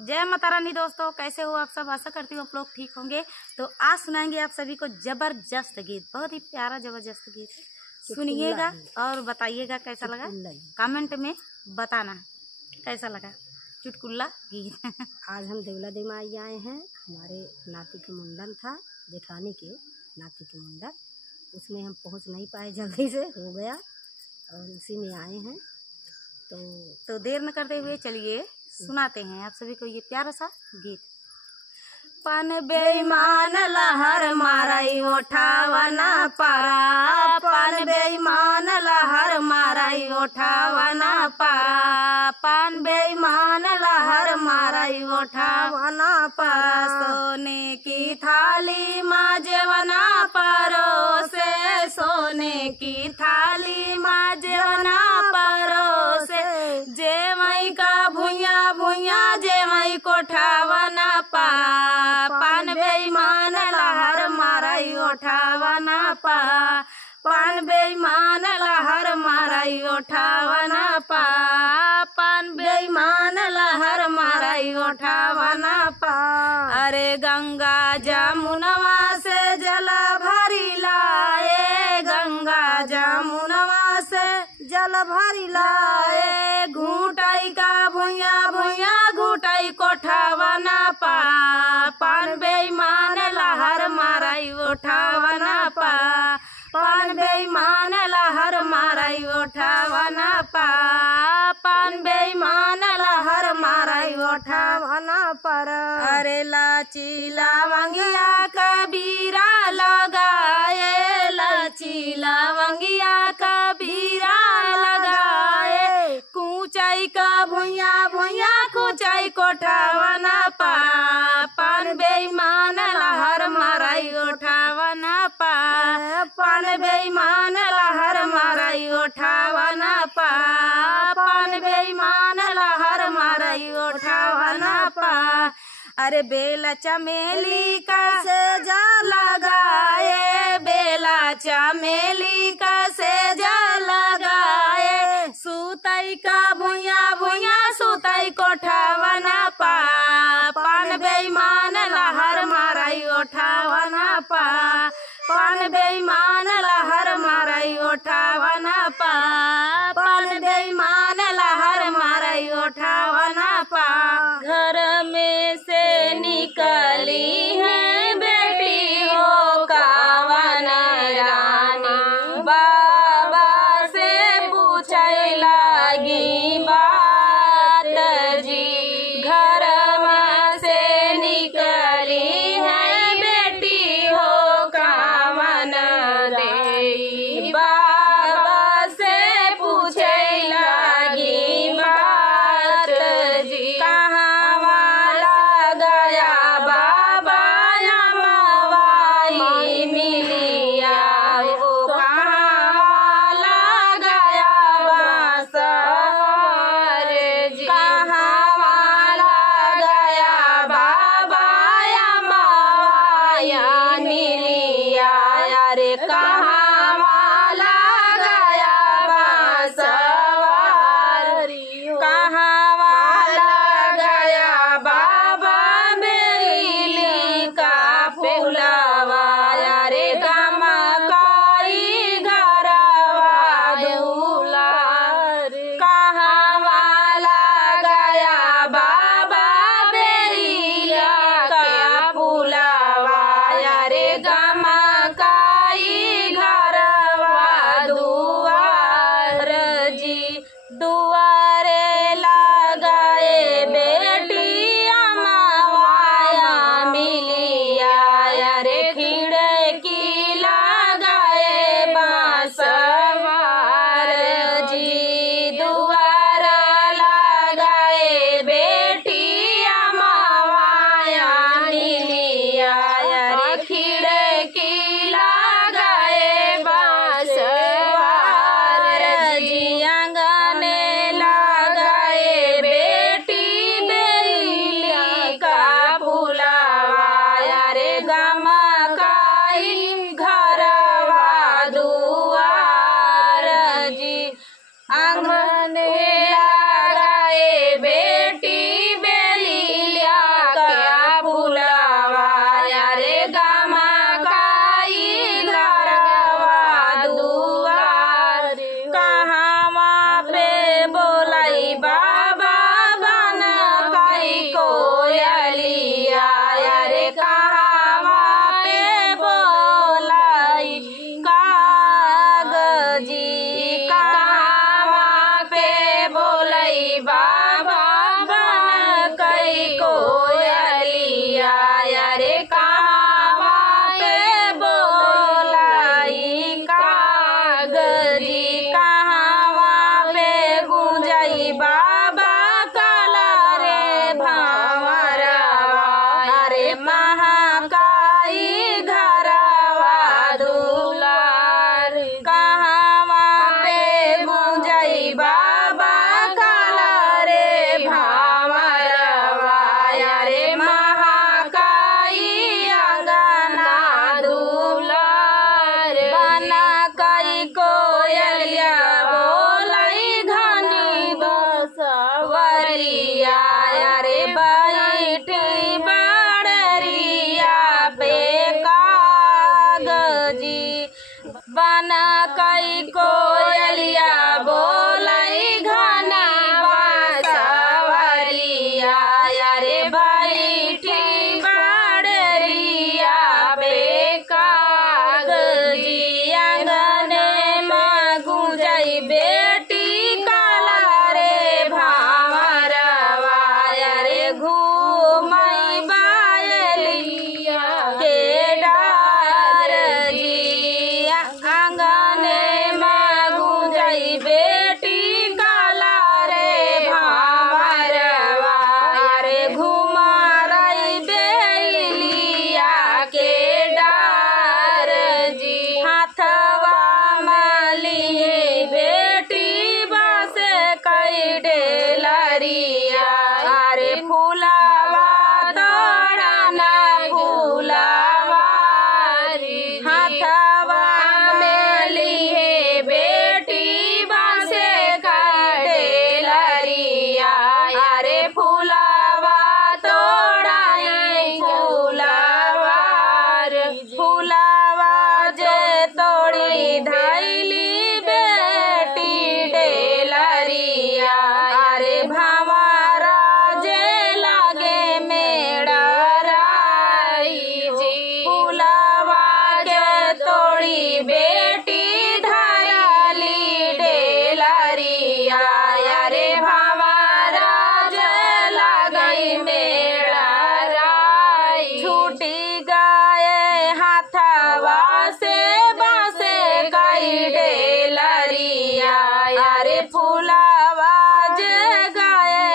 जय माता रानी दोस्तों, कैसे हो आप सब। आशा करती हूँ आप लोग ठीक होंगे। तो आज सुनाएंगे आप सभी को जबरदस्त गीत, बहुत ही प्यारा जबरदस्त गीत। सुनिएगा और बताइएगा कैसा लगा, कमेंट में बताना कैसा लगा चुटकुल्ला गीत। आज हम देवला देव आई आए हैं। हमारे नाती के मुंडन था, जेठानी के नाती के मुंडन, उसमें हम पहुंच नहीं पाए, जल्दी से हो गया और उसी में आए हैं। तो देर न करते हुए चलिए सुनाते हैं आप सभी को ये प्यारा सा गीत। पन बेईमान लहर माराई उठावना पारा, पन बेईमान लहर माराई उठावना पारा, पन बेईमान लहर माराई उठावना पारा। सोने की थाली माजेवना परोसे, सोने की थाली माजेवना परोसे, जे मई का भुइया भुइया जे मई कोठावना पा, पान बेईमान लहर माराई उठावना पा, पान बेईमान लहर माराई उठावना पा, पान बेईमान लहर माराई उठावना पा। अरे गंगा जमुनवा से जल भरी लाए, गंगा जमुनवा से जल भरी लाए, घूटाई का भुइया भुइया घूटाई कोठावना पा, पान बेईमान लहर माराई उठावना पा, पान बेईमान लहर माराई उठावना पा, पान बेईमान लहर माराई उठावना पर। अरे लाची लवंगिया कबीरा लगाए, लाची लवंगिया कबीरा लगाए, कूचाई का भुइया भुइया कूचाई कोठावना पा, पान बेईमान लहर माराई उठावना पा, पान बेईमान लहर माराई उठावना पा, पान बेईमान लहर माराई उठावना पा। अरे बेला चमेली का सेजा लगाए, बेला चमेली का सेजा लगाए, सूतई का भुइया भुइया सूतई कोठावना पा, पान बेईमान लहर माराई उठावना पा, पान बेईमान लहर माराई उठावना पा, पान बेईमान लहर माराई उठावना पा। घर में से निकली है बेटी हो कावन रानी, बाबा से पूछे लगी बात जी, घर में से निकली है बेटी हो कावन देई, बाबा से पूछे लगी बात जी, कहाँ वाला गया बाबा घुमारई बेलिया के डार जी हाथवा मलिए बेटी बस कई डेलरिया अरे फूलावा तोड़ना फूलावा हाथवा मलिए बेटी बस कई डेलरिया अरे फूलावा तोड़ाई फूलावा जे तोड़ी धैली बेटी डेलरिया अरे भंवरा जे लागे मेड़राई जी फूलावा के तोड़ी बेटी धरली डेलरिया अरे भंवरा जे लागई मेड़राई छूटी गए हाथवा से बासे कई डेलरिया अरे फूलावा जे गए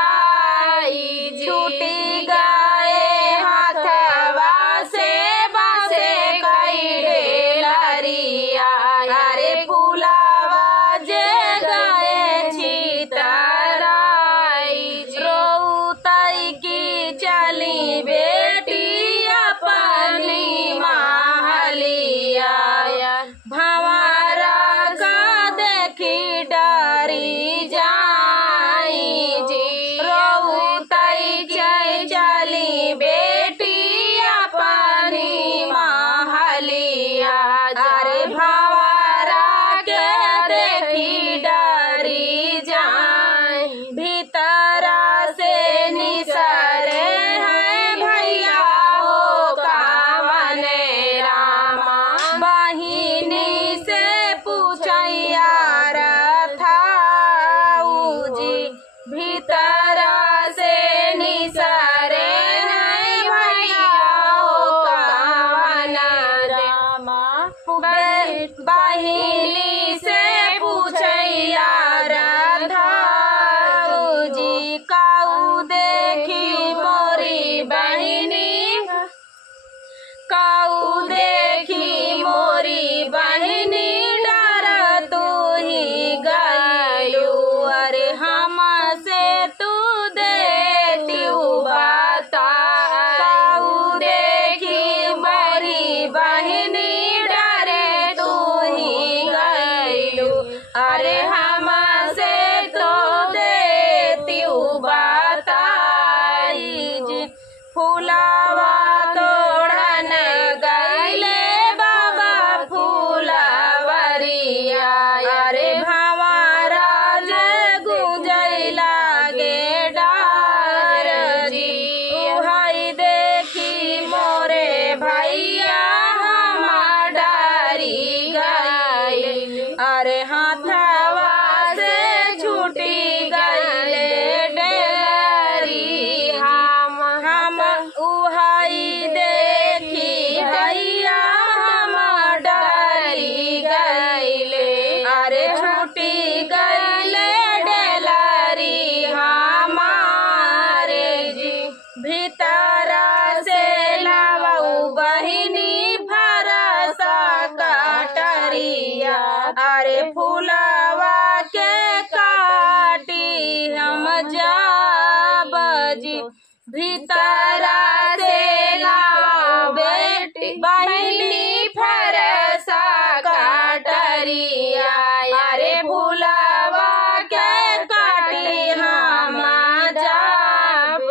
छितराई छूटी गए हाथवा से बासे कई डेलरिया अरे फूलावा जे गए छितराई रोतई की चली बेटी अपनी महलिया भंवरा का देखी डरी जाई जी रोतई चली बेटी अपनी महलिया अरे भंवरा के देखी डरी जाई भीतरा से निसरे हैं भैया हो कावने रामा बहिनी से पूछैया रथाऊ जी भीतरा से निसरे हैं भैया हो कावने रामा बहिनी से पूछैया रथाऊ जी काऊ देखी मोरी बहिनी काऊ देखी मोरी बहिनी डर तू ही गयू अरे हमसे तू देती बता काऊ देखी मोरी बहिनी डरे तू ही गयू अरे हमसे तो देती बताई जी फूलावा तोड़न गईले बाबा फूलवरिया अरे भंवरा जे गुंजई लागे डार जी उहाई देखी मोरे भैया हम डरी गई अरे हाथवा से छूटी गईले डेलरी हम उहाई देखी भैया हम डरी गईले अरे छूटी गईले डेलरी हमारे जी भीतरा से लावऊ बहिनी भरसा कटरिया अरे फूलवा के काटी हम जब जी भीतरा से लावा बेटी बहिनी फरसा कटरिया अरे फूलवा के काटी हम जब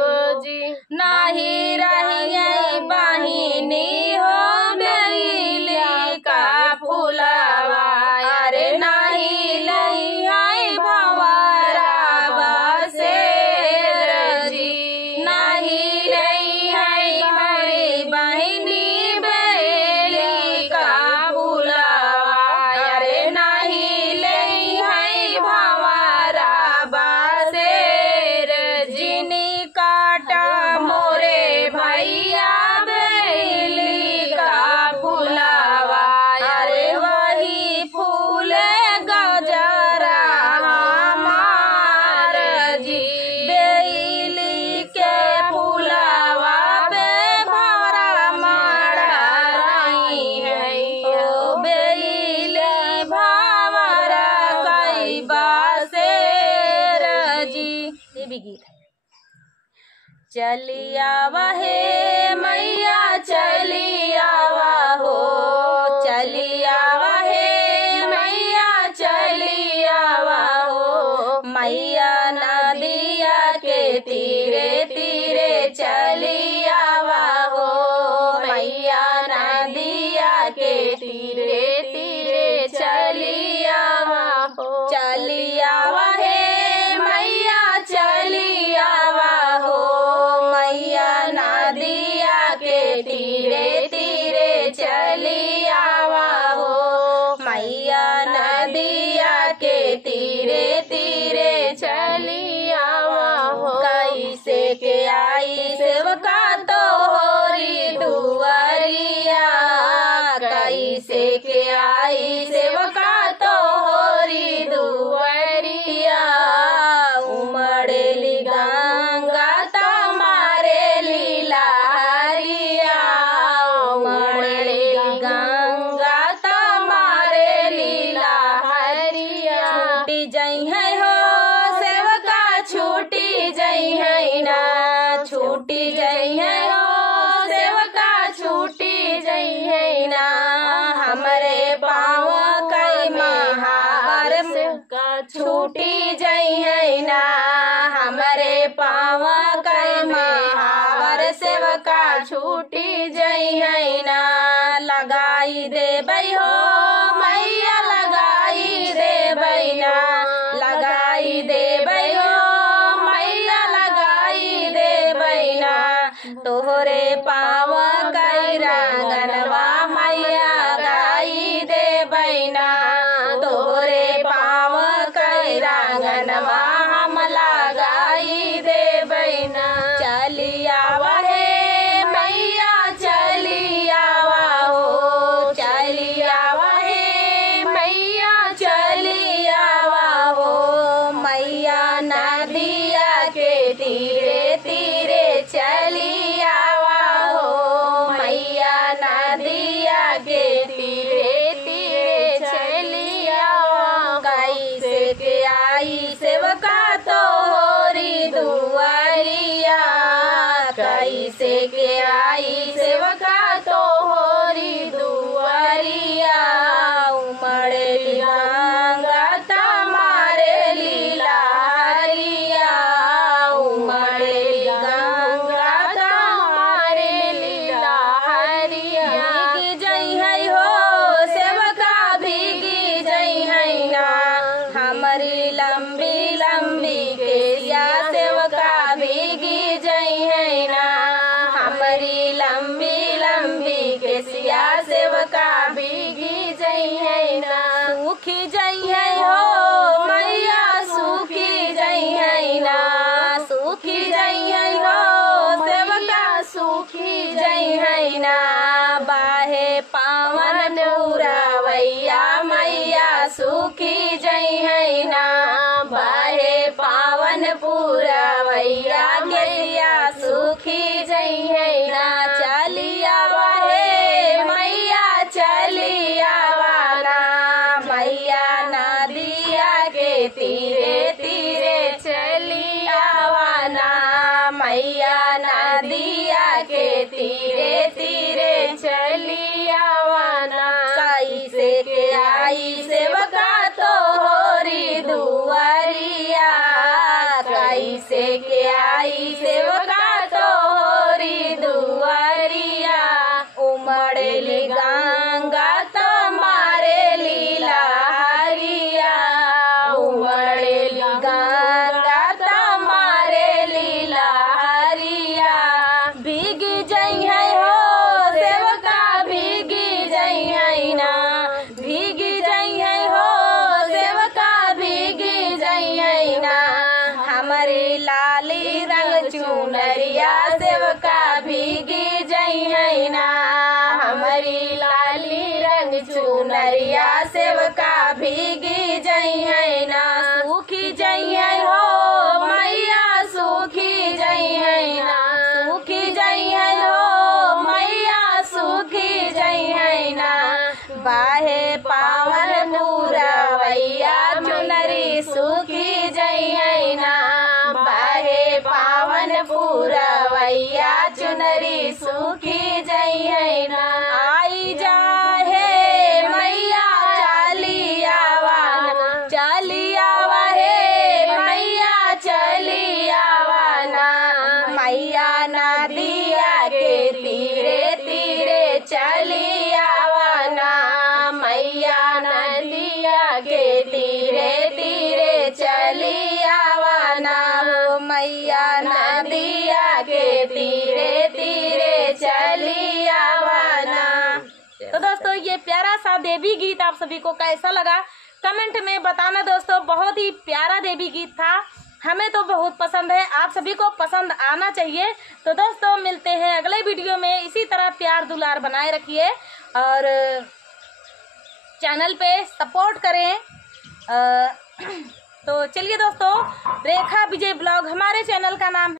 जी नहीं रही बहिनी हो बेली का फूलवा अरे नहीं लई भंवरा बसेर जी नहीं रही गीत है। चलिया वहे मैया चलिया हो, चलिया वहे मैया चलिया हो, मैया नदिया के तीरे तीरे चलिया हो, मैया नदिया के तीरे तीरे चलिया हो, चलिया वहे मैया चलिया हो, मैया नदिया के तीरे तीरे चलिया हो, मैया नदिया के तीरे तीरे चलिया हो। कैसे के आई सेवका तोहरी दुआरिया, कैसे के आई सेवका तोहरी दुआरिया, उमड़ेली गंगा तमारे लहरिया, उमड़ेली गंगा तमारे लहरिया, छूटी जई है हो सेवका छूटी जई है ना, छूटी जई है हो सेवका छूटी जई है ना, हमरे पाँव कई महावर सेवका छूटी जई है ना, हमरे पाँव कई महावर सेवका छूटी जई है ना, लगाई देबै हो मैया लगाई देबै ना, लगाई देबै हो मैया लगाई देबै ना, तोहरे पाँव कई रंगनवा मैया गाई देबै ना, तोहरे पाँव कई रंगनवा हम लगाई देबै ना, चलिया वहे मैया चलिया हो, चलिया वहे मैया चलिया हो, मैया नदिया के तीरे तीरे चलिया हो, मैया नदिया के तीरे तीरे चलिया हो। कैसे के आई सेवका तोहरी दुआरिया, कैसे के आई सेवका तोहरी दुआरिया, उमड़ेली गंगा तमारे लहरिया, उमड़ेली गंगा तमारे लहरिया, भीगी जई है हो सेवका भीगी जई है ना, हमारी लंबी लंबी केसिया सेवका भीगी जई है ना, हमारी लंबी लंबी केसिया सेवका भीगी जई है ना, सूखी जई है हो मैया सूखी जई है ना, सूखी जई है हो सेवका सूखी जई है ना, बाहे पावन पूरवैया मैया सूखी जई है ना, बाहे पावन पूरवैया गैया सूखी जई है ना, चलिया वहे मैया चलिया वाला, मैया नदिया के तीरे तीरे चलिया वाला, मैया नदिया के तीरे तीरे चलिया वाला, कैसे के आई सेवका तोहरी दुआरिया, कैसे के आई सेवका तोहरी दुआरिया, उमड़ेली गंगा तमारे लहरिया, उमड़ेली गंगा तमारे लहरिया, भीगी जई है हो सेवका भीगी जई है ना, भीगी जई है हो सेवका भीगी जई है ना, हमारी लाली रंग चुनरिया सेवका भीगी जई है ना, हमारी लाली रंग चुनरिया सेवका भीगी जई है ना, सूखी जई है हो मैया सूखी जई है ना, सूखी जई है हो मैया सूखी जई है ना, बाहे पावन पूरवैया चुनरी सूखी जई है ना, बाहे आवन पूरवैया चुनरी सूखी जई है ना। आई जा हे मैया चली आवा, चली आवा हे मैया चली आवा ना। मैया नदिया के तीरे तीरे चली आवा ना। मैया नदिया के तीरे तीरे चली आवा ना। मैया नदिया के तीरे तीरे चली आवा ना। तो दोस्तों ये प्यारा सा देवी गीत आप सभी को कैसा लगा कमेंट में बताना दोस्तों। बहुत ही प्यारा देवी गीत था, हमें तो बहुत पसंद है, आप सभी को पसंद आना चाहिए। तो दोस्तों मिलते हैं अगले वीडियो में, इसी तरह प्यार दुलार बनाए रखिए और चैनल पे सपोर्ट करें। तो चलिए दोस्तों, रेखा विजय ब्लॉग हमारे चैनल का नाम है।